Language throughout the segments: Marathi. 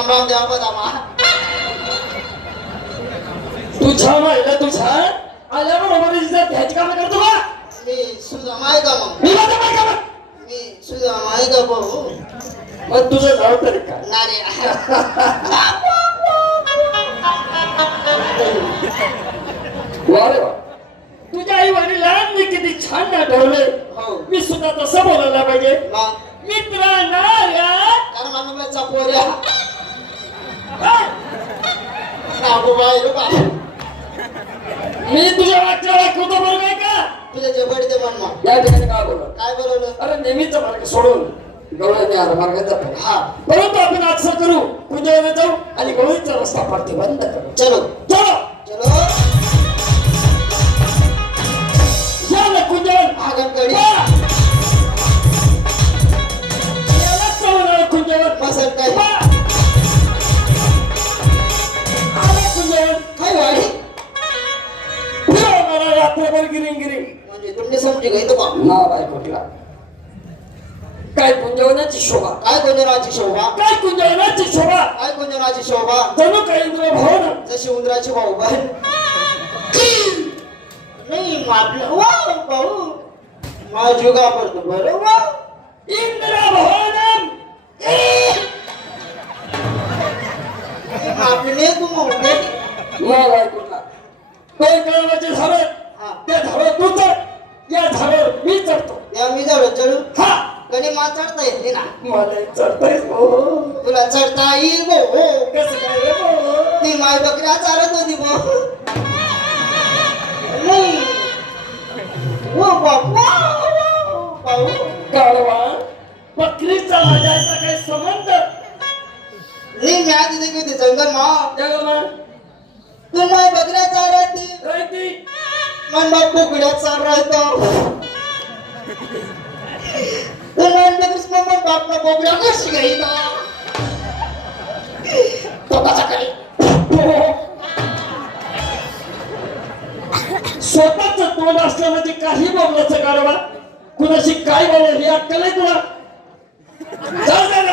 राम राम देवा बदामा तुझ्या माहिला तुझ्या आल्याबरोबर इज्जत ह्याची कामं करतो का? मी सुदामा आहे का मग. मी माझं काय कामं? मी सुदामा आहे का भाऊ. मग तुझं नाव तरी काय? नारे. वा रे वा. तुझ्या आई वडिलांनी किती छान नाटवले हो. मी सुद्धा तसं बोलायला पाहिजे. मित्रांना या. कारण मानवल्याचा पोऱ्या मी तुझ्या वाक्य ऐकवतो बरोबर आहे का? तुझ्या जे बडते म्हण मग. या ठिकाणी काय बोलत काय बोलवलं? अरे नेहमीच मार्ग सोडून आला मार्गाचा हा. परंतु आपण असं करू. कुंजवणे जाऊ आणि गवळीचा रस्ता पारते बंद करू. चलो. चलो. चलो. या ना कुंजवन आगमकडी याला चवणार कुंजवन मसल काय रात्रभर गिरिंग गिरिंग म्हणजे तुम्ही समजी गई तो बा कुठला काय कुंजवनाची शोभा? काय गुंजनाची शोभा? काय कुंजवनाची शोभा? काय गुंजनाची शोभा? जणू काही इंद्र भवन. जशी उंदराची भाऊ बहीण. नाही आपलं वा भाऊ. माझुगा पडतो बरं वा. इंद्र भवनम. आपले नाही तू म्हणते नाव आहे कुठला त्या झाडावर तू चढ. या झाडावर मी चढतो. या मी जाऊ चलू हा. कधी मा चढता येते ना? मला चढतायच भाऊ तुला चढता येईल भाऊ कसं काय रे भाऊ? ती माय बकऱ्या चालत होती भाऊ नाही. ओ बापा. भाऊ गाढवा. बकरीचा राजाचा काही संबंध? नाही मी आधी देखील होते जंगल मा जगमा तू माय बकऱ्या चालती राहती. मला बाप बोकड्या चाल राहतो तू मन कशी गई तो कसा काही स्वतःच तोंड असलं म्हणजे काही बोलण्याचं कारवा कुणाशी काय बोललं ही अक्कल आहे तुला झालं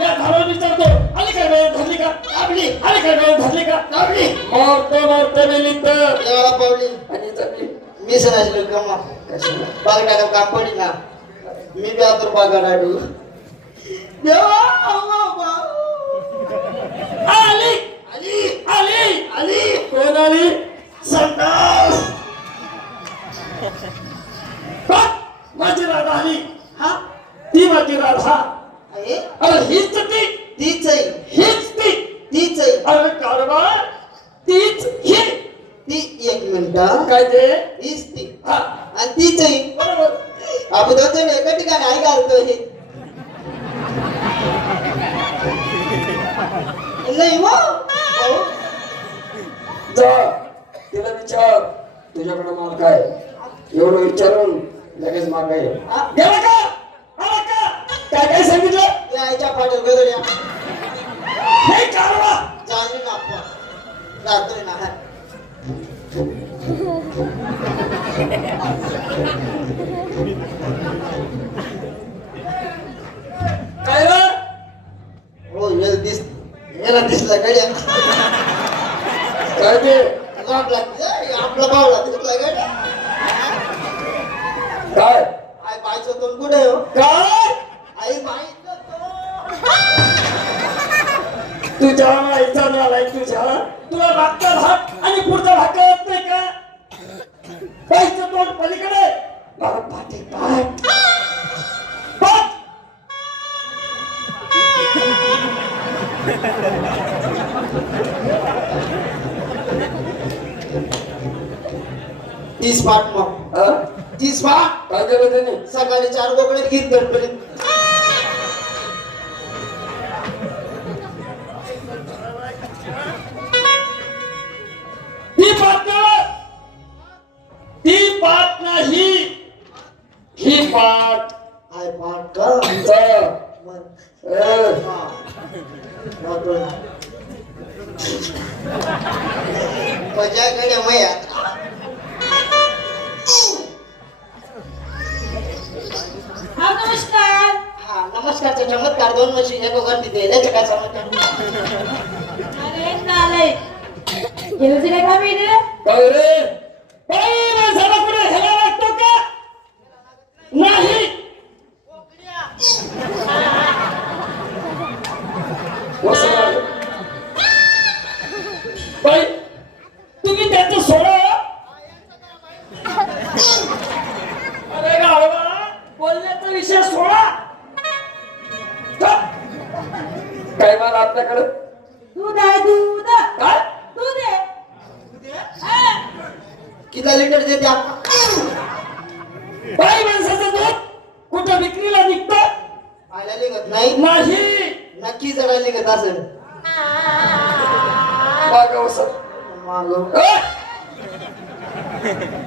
या झाडावर विचारतो का आपली आली काय वेळ धरली का आपली मारतो मारतो मिलित देवाला पावली आणि जपली मी सणाशी कमा बाग टाका काम पडी ना मी बी आतूर बागा डाडू देवा अव्वा, बाऊ. आली आली आली आली कोण आली संडास बघ, माझी राधा आली हा ती माझी राधा आहे अरे हीच ती तीच आहे हीच ती तीच आहे अरे कारवा तीच ही ती एक मिनिट काय ते हीच ती हा आणि तीच आहे बरोबर आपण दोघं एका ठिकाणी आई घालतो हे नाही हो भाऊ. जा तिला विचार. तुझ्याकडे माल काय? एवढं विचारून लगेच माग आहे. हा? गेला का आला का काय काय सांगितलं? त्या आईच्या गदड्या हे कारवा हा. काय रे? हो दिस याला दिसला गड्या. काय ते लाग लागते आपला भावला दिसला गड्या काय? आई बाईचं तोंड कुठे हो? काय? आई बाईचं तोंड. तुझ्या आईचा नालाय तुझ्या तुला मागचा भाग आणि पुढचा भाग कळत नाही का? काहीच तोंड पलीकडे. मला पाठी पाय तीस पाठ मग हा? तीस पाठ काय केलं त्याने सकाळी चार बोकडे गीत गणपतीत ती नाही. ती पाठ नाही ही पाठ आई पाठ का. मग, हा. मजा नमस्कार. हा चमत्कारचा चमत्कार दोन म्हशी एका दे याचे काय चमत्कार? अरे नालाय गेलं काय काम येईल रे किती लिटर देते आपण बाई माणसाचं दूध कुठं विक्रीला निघतं? आयला निघत नाही. नाही. नक्की जरा निघत असेल. मागं वसत. माग ए!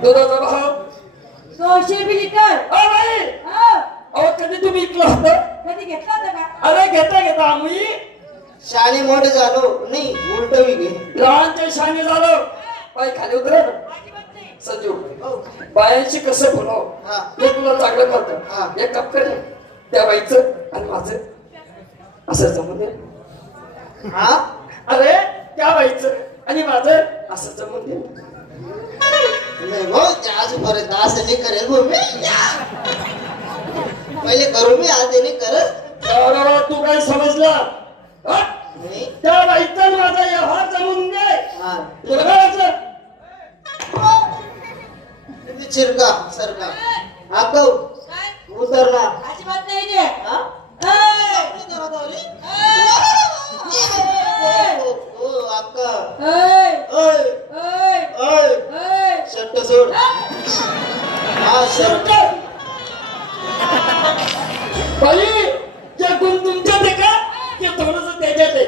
दुधाचा भाव? दोनशे रुपये लिटर. अ बाई! हो. अहो कधी तुम्ही इकलं होतं? कधी घेतला होता का? अरे घेता घेता आम्ही. शाणी मोठे झालो. नाही उलट घे लहानच्या शाने झालो. बाई खाली उतरा संजू बायांशी कसं बोलाव? हा. मी तुला चांगलं हा. करतो एक कप कर त्या बाईचं आणि माझं. असं जमून हा? अरे त्या बाईचं आणि माझं असं जमून दे. नाही भाऊ त्या आजपर्यंत असं नाही करेल भाऊ मी. पहिले करू मी आज नाही करत. तू काय समजला? हा? त्या बाईचा माझा व्यवहार जमून दे. हा किती चिरका सरका. हा काय उतरला. अजिबात नाही रे. हा? ए! ओ, ओ, अक्का ए! ओय ए! ओय ए! शर्ट सोड. हा शर्ट बाई जे गुण तुमच्यात आहे का? ते थोडस त्याच्यात आहे.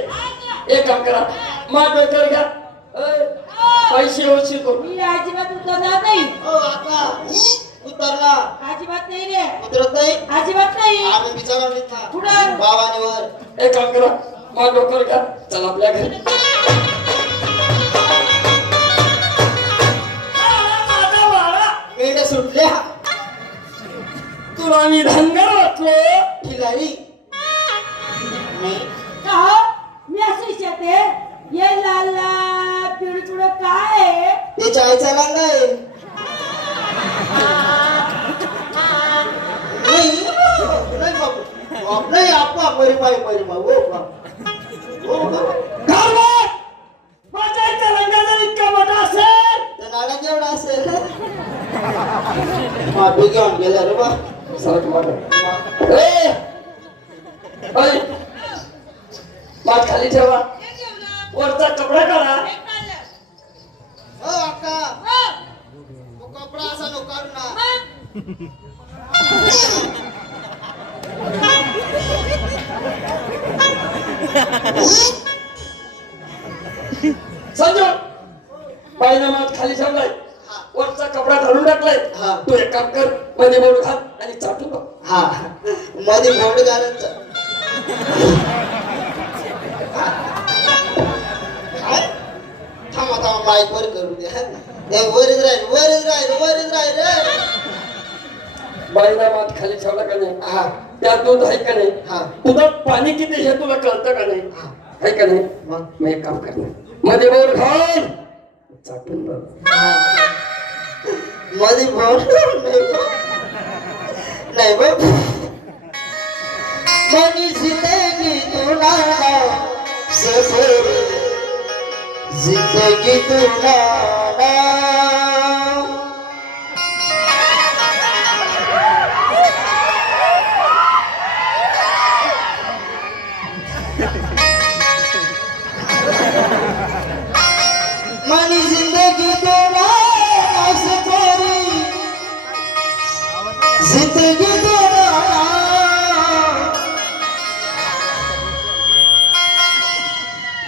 एक काम करा. माठ डोक्यावर घ्या. पैसे करू अजिबात उतरणार नाही. ओ उतरला. अजिबात नाही रे. उतरत नाही? अजिबात नाही. आम्ही बिचारा ना पुढं. बाबाने वर एक काम करा. घ्या. चला आपल्या घरी. सुटल्या. तुला मी धनगर वाटलो. खिलारी का हो? मी असं विचारते. ये लाल लाल पिवळी पिवळं काय? आहे ते चायचा रंग आहे नाही नाही बाबू बाप. नाही आपा परी पाय परी बा हो बाप. हो हो. घालवा माझ्या इथं रंगा जर इतका मोठा असेल? त्या नाडा जेवढा असेल? माफी घेऊन गेला रे बा. सरक मागं. ए! बाई, माठ खाली ठेवा. कपडा काढा हो अक्का. तो कपडा असा नको काढू ना संजू माठ खाली ठेवलाय. वरचा कपडा घालून टाकलाय. हा. तू एक काम कर मध्ये बोल घाल आणि चाटू हा. मध्ये घालायचं काय? थांबा थांबा माईक वर करू द्या वरच राहील वरच राहील वरच राहील रे. बाईला माठ खाली ठेवला का नाही? हा. त्यात दूध आहे का नाही? हा. दुधात पाणी किती हे तुला कळतं का नाही? हा. आहे का नाही? मग? मग एक काम कर मध्ये बोल घाल चाटून मध्ये बोर्ड नाही बा मनी जिंदगी तुला सफर जिंदगी तुला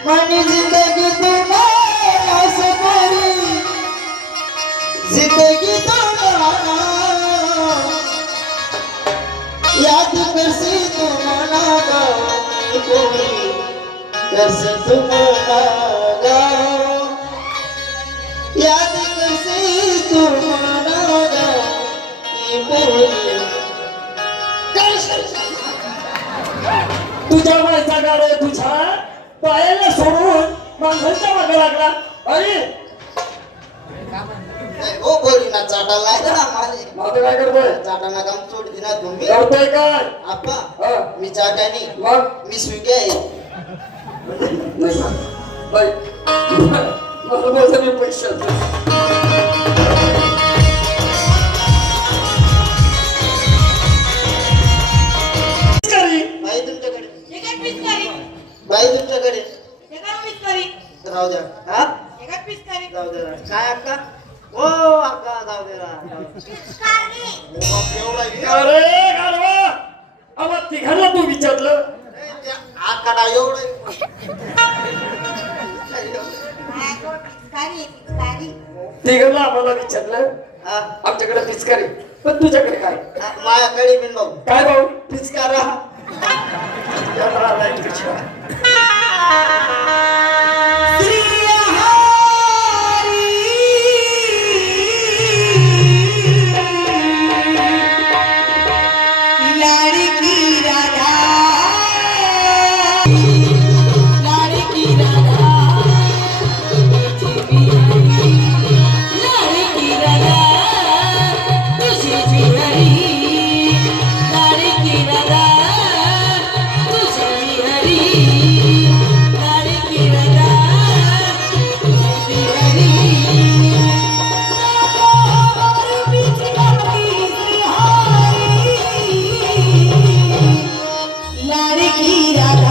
मनी जिंदगी तुला जिंदगी तुला याद करसी तुम्हाला कोई करसी तुम्हाला याद करसी तुम्हाला कोई गाडे तुझ्या पायाला सोडून माणसांच्या मागे लागला. अरे नाही, हो बोली ना चाटायला नाही ना आम्हाला. माझं काय करतोय? चाटाना काम सोडती ना तुम्ही. करतोय काय आप्पा हा. मी चाटानी. मग? मी स्विगी आहे. बाई मला पैशाचं. बाई तुमच्याकडे. हे काय पिचकारी? बाई तुमच्याकडे. हे काय पिचकारी? राहू द्या. हा? हे काय पिचकारी? जाऊ दे रा. काय अक्का हो अक्का जाऊ दे रा जाऊ दे. ओ बाप, एवढा हे? अरे तिघांना तू विचारलं. आकडा एवढं तिघांना आम्हाला विचारलं. हा, आमच्याकडे पिचकारी. पण तुझ्याकडे काय? हा, माझ्याकडे बिन भाऊ. काय भाऊ? पिचकारा. তোমার কি রাধা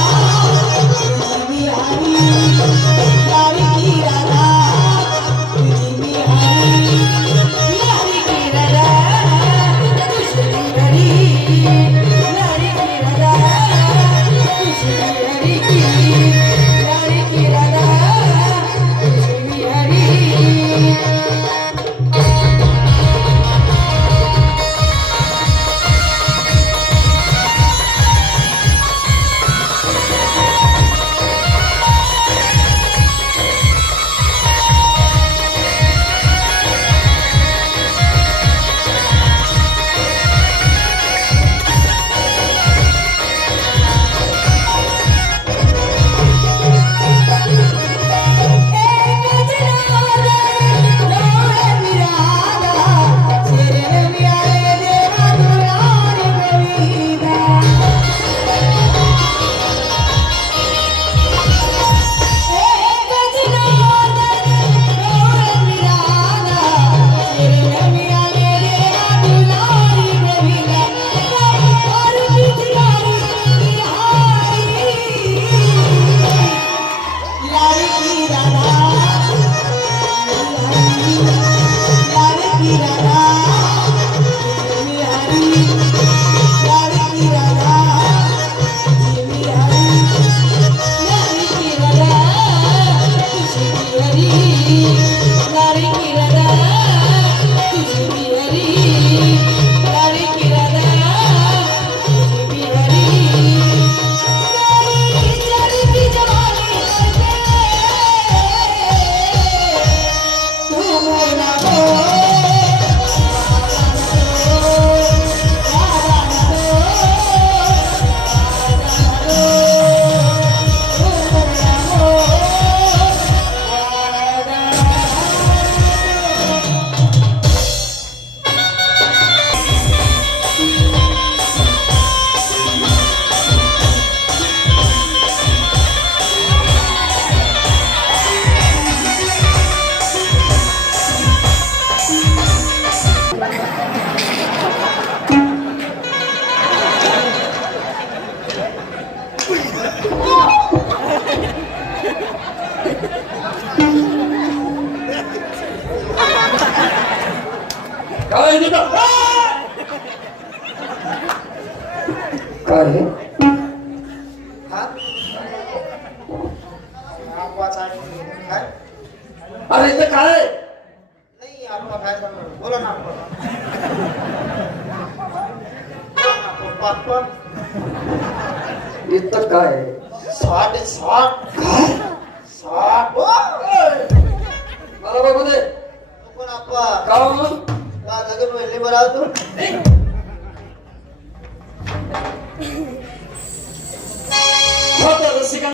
आहे? हा? अरे इथं काय? नाही, काय सांगणार? बोला ना. आप्पा. इथं काय? साठ साठ. साठ. मला बघू दे तू पण आप्पा. का म्हणून का लग्न बरं अजून? সতেরো সেখানে